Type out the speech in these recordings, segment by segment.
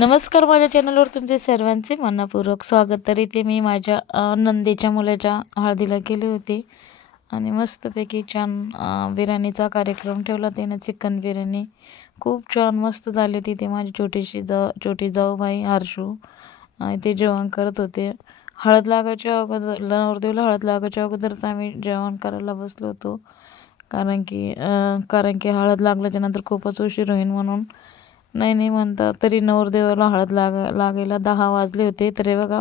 नमस्कार, माझ्या चॅनलवर तुमचे सर्वांचे मनपूर्वक स्वागत. तर इथे मी माझ्या नंदेच्या मुलाच्या हळदीला गेले होते आणि मस्तपैकी छान बिर्याणीचा कार्यक्रम ठेवला त्याने. चिकन बिर्याणी खूप छान मस्त झाली होती. ते माझी छोटी जाऊबाई हर्षू ते जेवण करत होते. हळद लागायच्या अगोदर, नवरदेवाला हळद लागायच्या अगोदरच आम्ही जेवण करायला बसलो होतो, कारण की हळद लागल्याच्या नंतर खूपच उशीर होईल म्हणून. नाही म्हणता तरी नवरदेवाला हळद लागायला 10 वाजले होते. तर हे बघा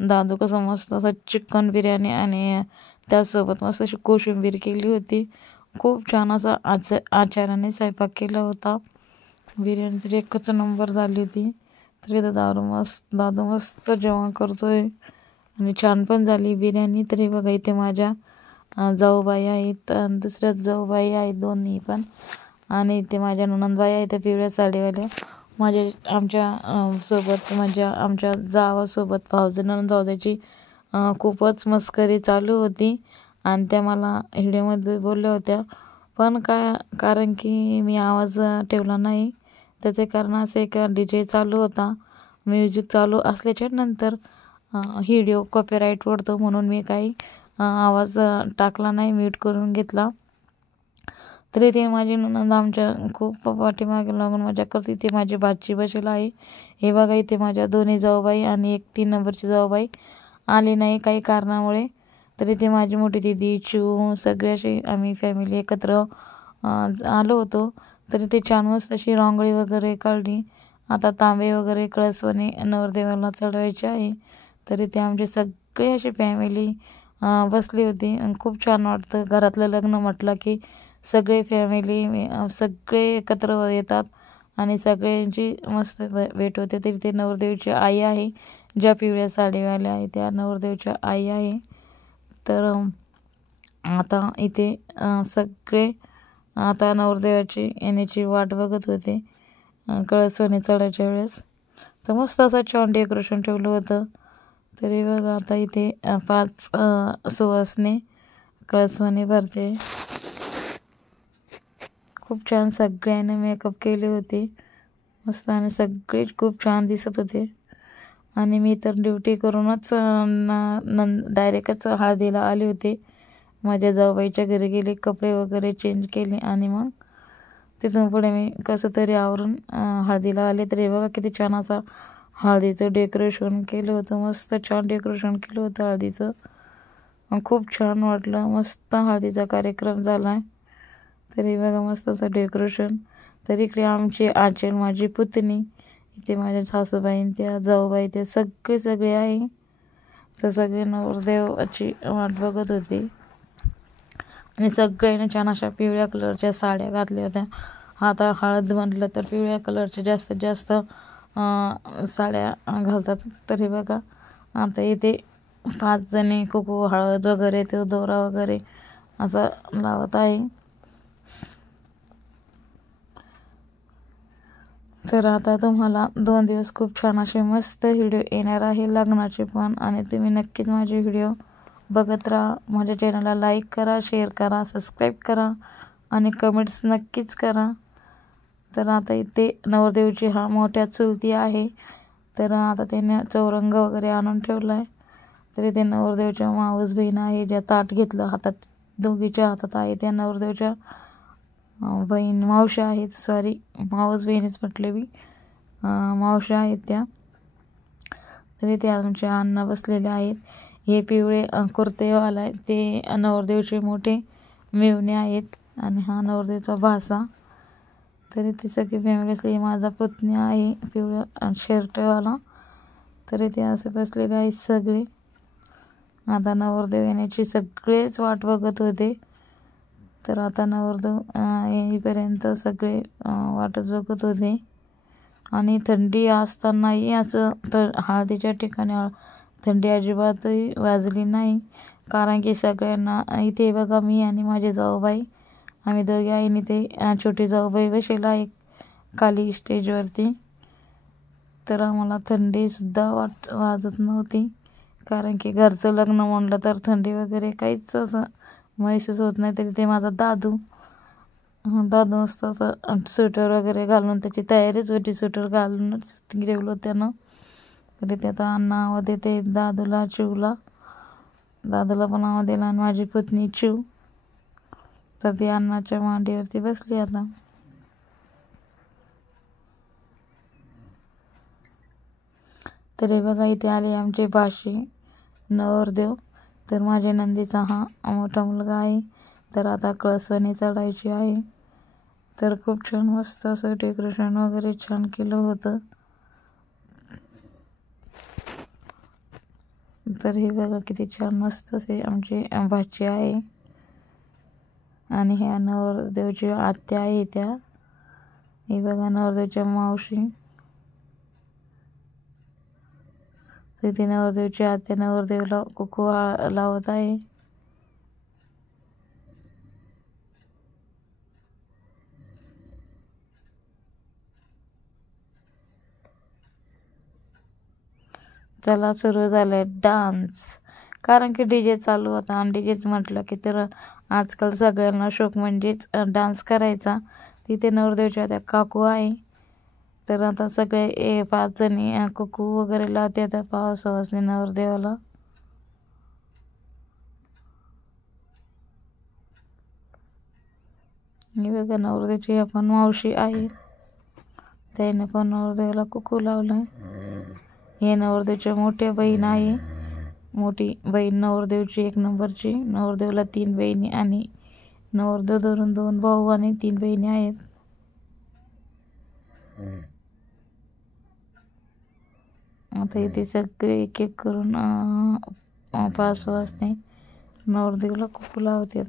दादू कसं मस्त असं चिकन बिर्याणी आणि त्यासोबत मस्त अशी कोशिंबीर केली होती. खूप छान असा आचाराने स्वयंपाक केला होता. बिर्याणी तरी एकच नंबर झाली होती. तरी दादू मस्त जेवण करतोय आणि छान पण झाली बिर्याणी. तरी बघा इथे माझ्या जाऊबाई आहेत, दुसऱ्याच जाऊबाई आहेत दोन्ही पण, आणि इथे माझ्या नणंदबाई आहेत त्या पिवळ्या साडीवाल्या आमच्या सोबत, म्हणजे आमच्या जावासोबत नणंद भावजाची खूपच मस्करी चालू होती आणि त्या मला व्हिडिओमध्ये बोलल्या होत्या. पण कारण की मी आवाज ठेवला नाही, त्याचे कारण असे का DJ चालू होता, म्युझिक चालू असल्याच्या नंतर व्हिडिओ कॉपीराईट पडतो म्हणून मी काही आवाज टाकला नाही, म्यूट करून घेतला. तरी ते माझी नणंद आमच्या खूप पाठीमागे लागून मजा करते. ते माझी भाची बसेल आहे. हे बघा इथे माझ्या दोन्ही जाऊबाई आणि एक 3 नंबरची जाऊबाई आली नाही काही कारणामुळे. तरी ते माझी मोठी दीदी चिऊ सगळे असे आम्ही फॅमिली एकत्र आलो होतो. तरी ते छान मस्त अशी रांगोळी वगैरे काढली. आता तांबे वगैरे कळसवणे नवरदेवाला चढवायचे आहे. तरी ते आमचे सगळे अशी फॅमिली बसली होती आणि खूप छान वाटतं. घरातलं लग्न म्हटलं की सगळे फॅमिली सगळे एकत्र येतात आणि सगळ्यांची मस्त भेट होते. तरी ते नवरदेवची आई आहे, ज्या पिवळ्या साडीवाल्या आहे त्या नवरदेवच्या आई आहे. तर आता इथे सगळे आता नवरदेवाची येण्याची वाट बघत होते कळसवणी चढायच्या वेळेस. तर मस्त असं छान डेकोरेशन ठेवलं होतं. तरी बघा आता इथे 5 सुवासने कळसवणी भरते. खूप छान सगळ्यांनी मेकअप केले होते मस्त आणि सगळे खूप छान दिसत होते. आणि मी तर ड्युटी करूनच डायरेक्टच हळदीला आले होते. माझ्या जाऊबाईच्या घरी गेले, कपडे वगैरे चेंज केले आणि मग तिथून पुढे मी कसं तरी आवरून हळदीला आले. तरी बघा किती छान असं हळदीचं डेकोरेशन केलं होतं. मस्त छान डेकोरेशन केलं होतं हळदीचं. खूप छान वाटलं. मस्त हळदीचा कार्यक्रम झाला आहे. तरी बघा मस्त असं डेकोरेशन. तरी इकडे आमची आचल माझी पुतणी, इथे माझ्या सासूबाई त्या जाऊबाई त्या सगळे आहे. तर सगळे नवरदेवाची वाट बघत होते आणि सगळ्यांनी छान अशा पिवळ्या कलरच्या साड्या घातल्या होत्या. आता हळद म्हटलं तर पिवळ्या कलरच्या जास्तीत जास्त साड्या घालतात. तरी बघा आता इथे 5 जणी कुकू हळद वगैरे ते दोरा वगैरे असं लावत आहे. तर आता तुम्हाला 2 दिवस खूप छान असे मस्त व्हिडिओ येणार आहे लग्नाचे पण, आणि तुम्ही नक्कीच माझे व्हिडिओ बघत राहा. माझ्या चॅनलला लाईक करा, शेअर करा, सबस्क्राईब करा आणि कमेंट्स नक्कीच करा. तर आता इथे नवरदेवची मोठ्या चुलती आहे. तर आता त्याने चौरंग वगैरे आणून ठेवला आहे. तरी ते नवरदेवच्या मावस बहीण आहे, ज्या ताट घेतलं हातात, दोघीच्या हातात आहे त्या नवरदेवच्या मावश्या आहेत. सॉरी, मावस बहिणीच म्हटले मी, मावश्या आहेत त्या. तरी ते आमचे अण्णा बसलेले आहेत. हे पिवळे कुर्तेवाला आहे ते नवरदेवचे मोठे मेवणे आहेत आणि हा नवरदेवचा भासा. तरी ती सगळी फॅमिली असली. माझा पुतणी आहे पिवळ्या शर्टवाला. तरी ते असे बसलेले आहेत सगळे. आता नवरदेव येण्याची सगळेच वाट बघत होते. तर आता नवरदेव येईपर्यंत सगळे वाटच बघत होते. आणि थंडी असतानाही असं हळदीच्या ठिकाणी थंडी अजिबातही वाजली नाही, कारण की सगळ्यांना इथे बघा मी आणि माझे जाऊबाई आम्ही दोघे आहे. इथे छोटी जाऊबाई बसेल आहे खाली स्टेजवरती. तर आम्हाला थंडीसुद्धा वाजत नव्हती, कारण की घरचं लग्न म्हणलं तर थंडी वगैरे काहीच असं महसूस होत नाही. तरी ते माझा दादू दादा मस्त स्वेटर वगैरे घालून त्याची तयारीच होती, स्वेटर घालूनच ठेवलं त्यानं. तरी ते आता नाव देते दादूला, चिवला. दादूला पण नाव दिलं आणि माझी पत्नी चिव. तर ती अण्णाच्या मांडीवरती बसली आता. तरी बघा इथे आले आमचे भाषी नवरदेव. तर माझ्या नंदीचा हा मोठा मुलगा आहे. तर आता कळसणी चढायची आहे. तर खूप छान मस्त असं डेकोरेशन वगैरे छान केलं होतं. तर हे बघा किती छान मस्त असे आमचे भाची आहे. आणि ह्या नवरदेवची आत्या आहे त्या. हे बघा नवरदेवच्या मावशी. तिथे नवरदेवची आत्या नवरदेवला कुकू लावत आहे. चला सुरू झालंय डान्स. कारण की डीजे चालू होता आणि डीजेच म्हटलं की तर आजकाल सगळ्यांना शौक म्हणजेच डान्स करायचा. तिथे नवरदेवच्या त्या काकू आहे. तर आता सगळे 5 जणी कुकू वगैरे लावते आता पावसावासने नवरदेवाला. हे बघा नवरदेवची आपण मावशी आहे, त्याने पण नवरदेवाला कुकू लावलाय. हे नवरदेवच्या मोठ्या बहीण आहे. मोठी बहीण नवरदेवची 1 नंबरची. नवरदेवला 3 बहिणी आणि नवरदेव धरून 2 भाऊ आणि 3 बहिणी आहेत. आता इथे सगळे एक एक करून 5 वाजता नवरदेवला कुकू लावतात.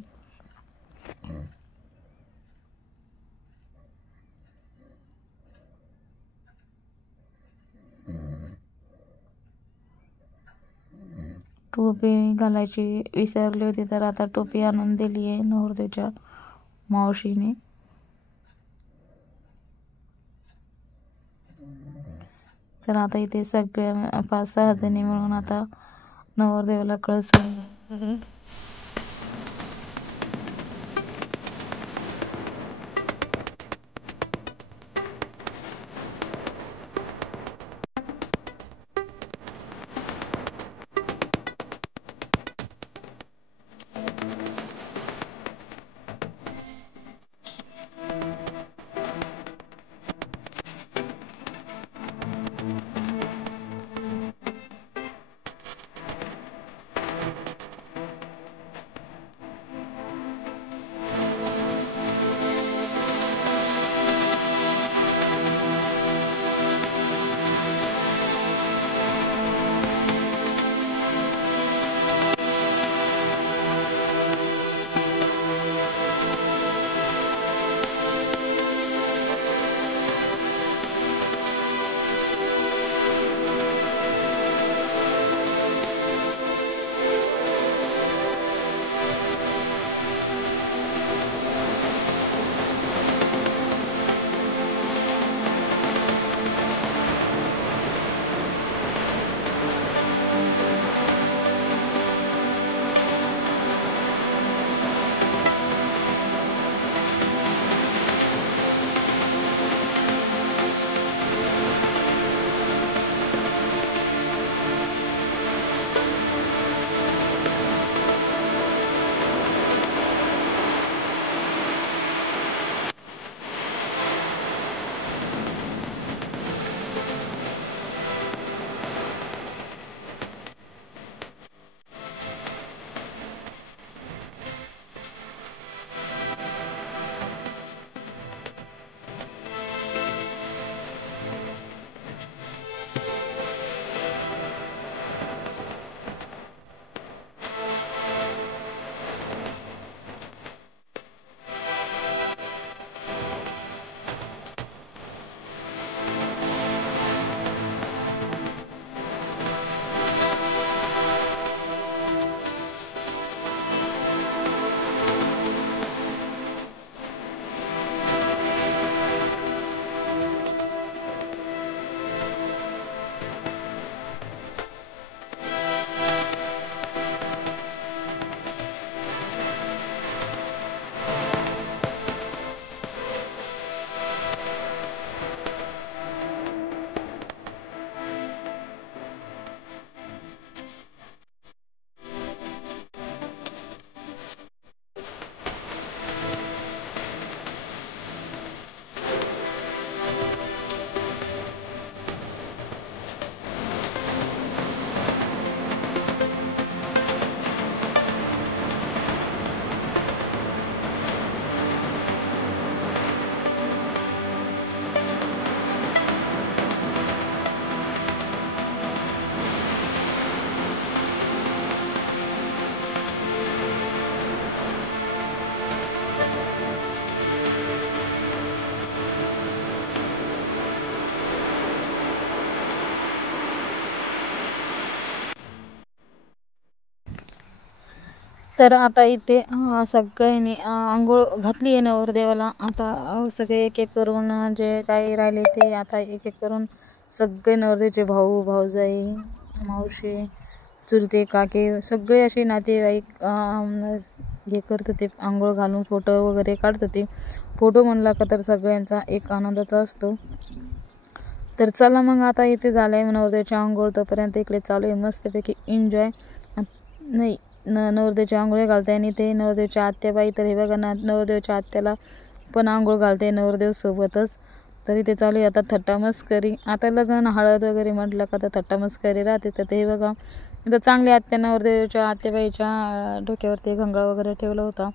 टोपी घालायची विसरली होती, तर आता टोपी आणून दिली आहे नवरदेवच्या मावशीने. तर आता इथे सगळ्या 5-6 जणी मिळून आता नवरदेवाला कळसून तर आता इथे सगळ्यांनी आंघोळ घातली आहे नवरदेवाला. आता सगळे एक एक करून जे काही राहिले ते आता एक एक करून सगळे नवरदेवचे भाऊ भाऊजाई मावशी चुलते काके सगळे असे नातेवाईक हे करत होते, आंघोळ घालून फोटो वगैरे काढत होते. फोटो म्हणला का तर सगळ्यांचा एक आनंदाचा असतो. तर चला मग आता इथे झालं आहे नवरदेवची आंघोळ, तोपर्यंत इकडे चालू आहे मस्तपैकी एन्जॉय. नाही नवरदेवची आंघोळ घालते आणि ते नवरदेवच्या आत्याबाई, तर हे बघा ना नवरदेवच्या आत्याला पण आंघोळ घालते नवरदेव सोबतच. तरी ते चालू आहे आता थट्टा मस्करी. आता लग्न हळद वगैरे म्हटलं का तर थट्टा मस्करी राहते. तर ते बघा इथं चांगली आत्या नवरदेवच्या आत्याबाईच्या डोक्यावरती घंगळा वगैरे ठेवला होता.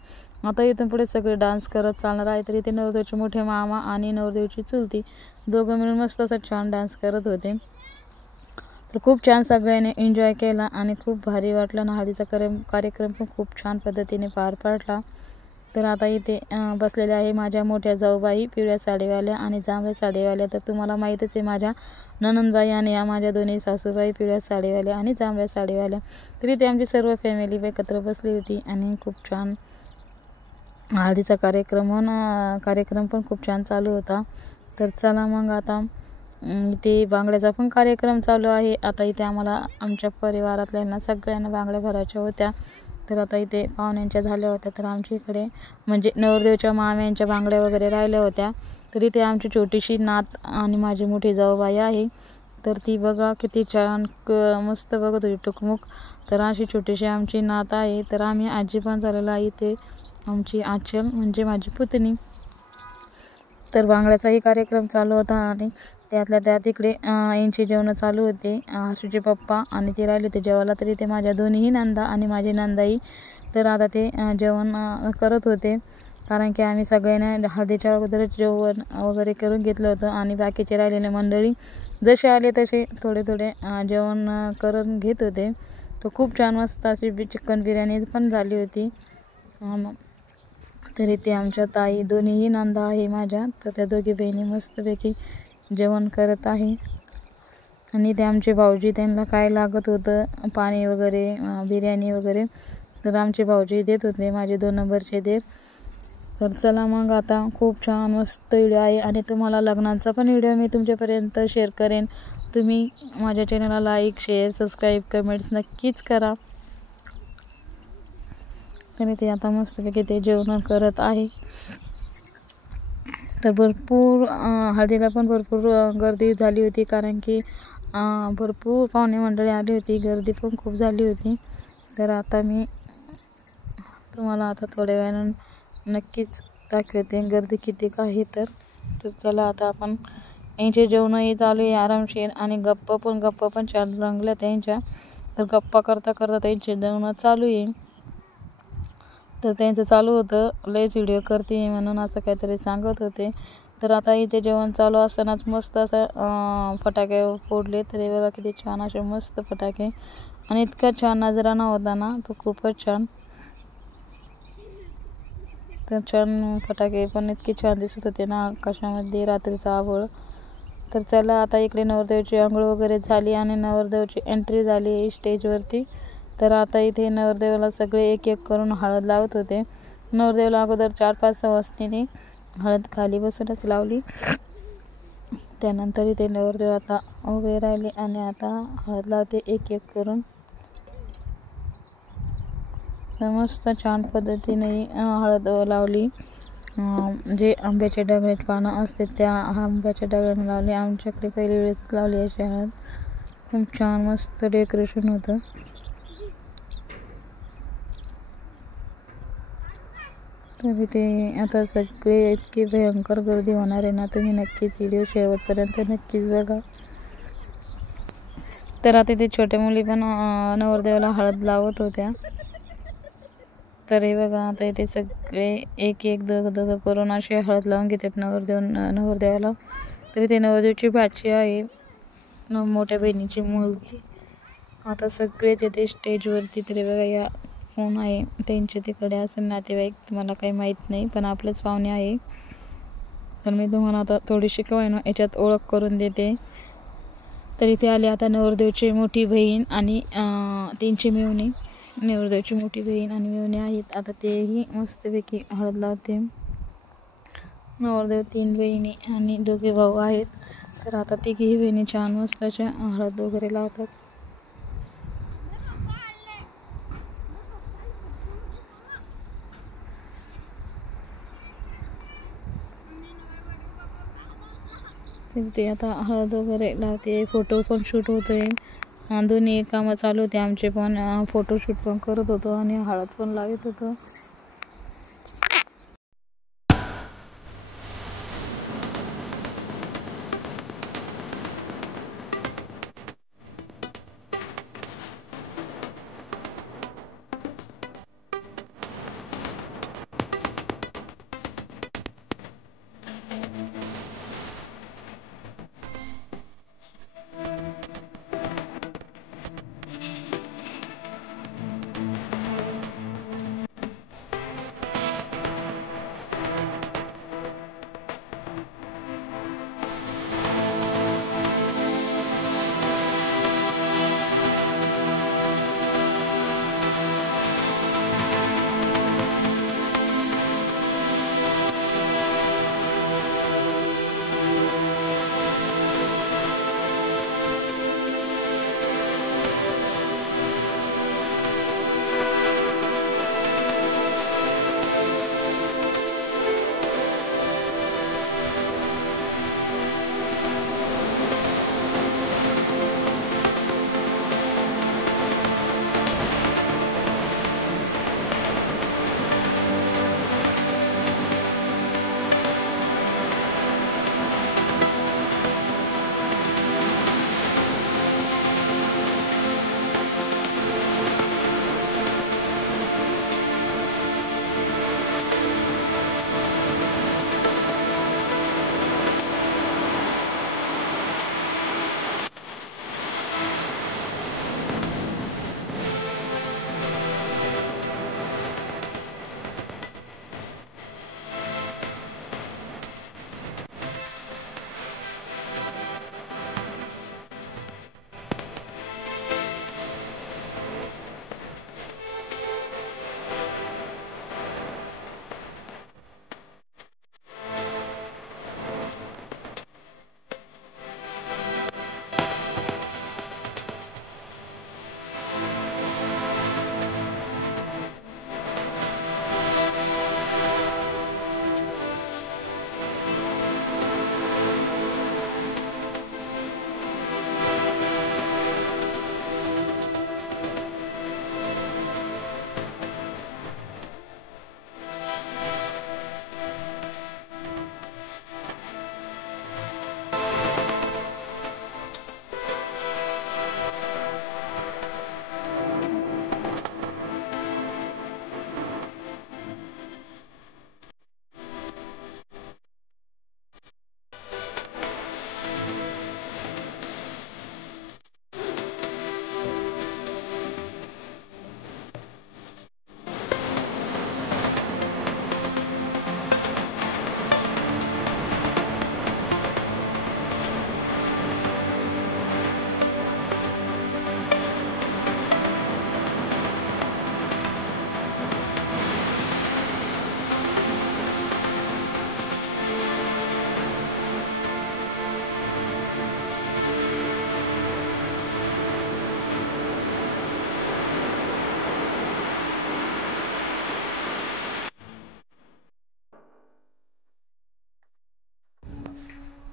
आता इथून पुढे सगळे डान्स करत चालणार आहे. तरी ते नवरदेवचे मोठे मामा आणि नवरदेवची चुलती दोघं मिळून मस्त असा छान डान्स करत होते. तर खूप छान सगळ्यांनी एन्जॉय केला आणि खूप भारी वाटलं ना. हळदीचा कार्यक्रम पण खूप छान पद्धतीने पार पडला. तर आता इथे बसलेल्या आहे माझ्या मोठ्या जाऊबाई पिवळ्या साडीवाल्या आणि जांभळ्या साडीवाल्या. तर तुम्हाला माहीतच आहे माझ्या ननंदबाई आणि या माझ्या दोन्ही सासूबाई पिवळ्या साडीवाल्या आणि जांभळ्या साडीवाल्या. तरी ते आमची सर्व फॅमिली एकत्र बसली होती आणि खूप छान हळदीचा कार्यक्रम पण खूप छान चालू होता. तर चला मग आता इथे बांगड्याचा पण कार्यक्रम चालू आहे. आता इथे आम्हाला आमच्या परिवारातल्या सगळ्यांना बांगड्या भरायच्या होत्या. तर आता इथे पाहुण्यांच्या झाल्या होत्या. तर आमच्या इकडे म्हणजे नवरदेवच्या माम्यांच्या बांगड्या वगैरे राहिल्या होत्या. तर इथे आमची छोटीशी नात आणि माझी मोठी जाऊबाई आहे. तर ती बघा किती छान मस्त बघत होती टुकमुक. तर अशी छोटीशी आमची नात आहे. तर आम्ही आजी पण झालेला आहे इथे आमची आचल म्हणजे माझी पुतणी. तर बांगड्याचाही कार्यक्रम चालू होता आणि त्यातल्या त्यात इकडे यांची जेवणं चालू होते. हर्षूचे पप्पा आणि ते राहिले होते जेवायला. तरी ते माझ्या दोन्हीही नंदा आणि माझी नंदाई तर आता ते जेवण करत होते. कारण की आम्ही सगळ्यांना हळदीच्या अगोदरच जेवण वगैरे करून घेतलं होतं आणि बाकीचे राहिलेले मंडळी जसे आले तसे थोडे थोडे जेवण करून घेत होते. तर खूप छान मस्त अशी चिकन बिर्याणी पण झाली होती. तरी ते आमच्या ताई दोन्हीही नंदा आहे माझ्या. तर त्या दोघी बहिणी मस्तपैकी जेवण करत आहे आणि ते आमचे भाऊजी त्यांना काय लागत होतं पाणी वगैरे बिर्याणी वगैरे तर आमचे भाऊजी देत होते माझे 2 नंबरचे देर. तर चला मग आता खूप छान मस्त व्हिडिओ आहे आणि तुम्हाला लग्नाचा पण व्हिडिओ मी तुमच्यापर्यंत शेअर करेन. तुम्ही माझ्या चॅनलला लाईक शेअर सबस्क्राईब कमेंट्स नक्कीच करा. आणि ते आता मस्तपैकी ते जेवण करत आहे. तर भरपूर हळदीला पण भरपूर गर्दी झाली होती कारण की भरपूर पाहुणे मंडळी आली होती. गर्दी पण खूप झाली होती. तर आता मी तुम्हाला आता थोड्या वेळानं नक्कीच दाखवते गर्दी किती आहे. तर चला आता आपण यांचे जेवणही चालू आहे आरामशीर आणि गप्पा पण छान रंगल्या त्यांच्या. तर गप्पा करता करता त्यांचे जेवण चालू आहे. तर त्यांचं चालू होतं लयच व्हिडिओ करते म्हणून असं काहीतरी सांगत होते. तर आता इथे जेवण चालू असतानाच मस्त असं फटाके फोडले. तरी बघा किती छान असे मस्त फटाके आणि इतका छान नजराणा होता ना तो खूपच छान. तर छान फटाके पण इतके छान दिसत होते ना आकाशामध्ये रात्रीचा आभाळ. तर चला आता इकडे नवरदेवची आंघोळ वगैरे झाली आणि नवरदेवची एंट्री झाली स्टेजवरती. तर आता इथे नवरदेवाला सगळे एक एक करून हळद लावत होते. नवरदेवाला अगोदर 4-5 सवासणीने हळद खाली बसूनच लावली. त्यानंतर इथे नवरदेव आता उभे राहिले आणि आता हळद लावते एक एक करून. मस्त छान पद्धतीने हळद लावली. जे आंब्याचे डगळ्याचे पानं असते त्या आंब्याच्या डगळ्याने लावली. आमच्याकडे पहिली वेळेस लावली अशी हळद. खूप छान मस्त डेकोरेशन होतं. तरी ते आता सगळे इतकी भयंकर गर्दी होणार आहे ना. तुम्ही नक्कीच व्हिडिओ शेवटपर्यंत नक्कीच बघा. तर आता ते छोट्या मुली पण नवरदेवाला हळद लावत होत्या. तर हे बघा आता इथे सगळे एक एक दोघं करून असे हळद लावून घेतात नवरदेवाला. तरी ते नवरदेवची भाची आहे मोठ्या बहिणीची मुलगी. आता सगळेच येते स्टेजवरती. तरी बघा या कोण आहे त्यांचे तिकडे असेल नातेवाईक मला काही माहीत नाही पण आपलेच पाहुणे आहे. तर मी तुम्हाला आता थोडीशी ना याच्यात ओळख करून देते. तर इथे आले आता नवरदेवची मोठी बहीण आणि त्यांची मेवणी. नवरदेवाची मोठी बहीण आणि मेवणे आहेत. आता तेही मस्तपैकी हळद लावते. नवरदेव 3 बहिणी आणि 2 भाऊ आहेत. तर आता तिघी बहिणी छान मस्त अशा हळद वगैरे लावतात. तर ते आता हळद वगैरे लावते. फोटो पण शूट होतोय. दोन्ही कामं चालू होते आमचे पण. फोटोशूट पण करत होतो आणि हळद पण लावत होतो.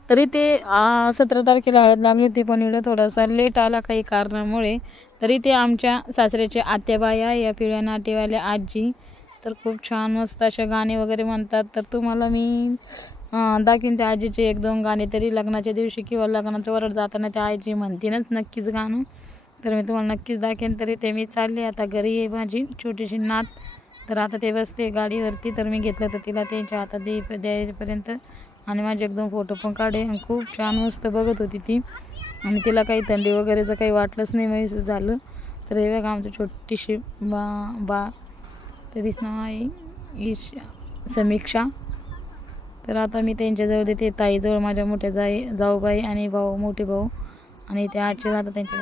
तरी ते 17 तारखेला हळद लागली होती, पण इकडं थोडासा लेट आला काही कारणामुळे. तरी ते आमच्या सासऱ्याचे आत्याबाया या पिवळ्या नाटेवाल्या आजी, तर खूप छान मस्त अशा गाणे वगैरे म्हणतात. तर तुम्हाला मी दाखवीन त्या आजीचे 1-2 गाणे. तरी लग्नाच्या दिवशी किंवा लग्नाचं वरड जाताना त्या आजी म्हणतीनच नक्कीच गाणं. तर मी तुम्हाला नक्कीच दाखवेन. तरी ते मी चालले आता घरी. आहे माझी छोटीशी नात, तर आता ते बसते गाडीवरती. तर मी घेतलं तर तिला त्यांच्या हातात द्यायपर्यंत आणि माझे 1-2 फोटो पण काढे. खूप छान मस्त बघत होती ती आणि तिला काही थंडी वगैरेचं काही वाटलंच नाही, महसूस झालं. तर हे बघा आमची छोटीशी बा तरीच नाव आहे समीक्षा. तर आता मी त्यांच्याजवळ देते ताईजवळ, माझ्या मोठ्या जाऊबाई आणि मोठे भाऊ आणि त्या आजी आता त्यांच्या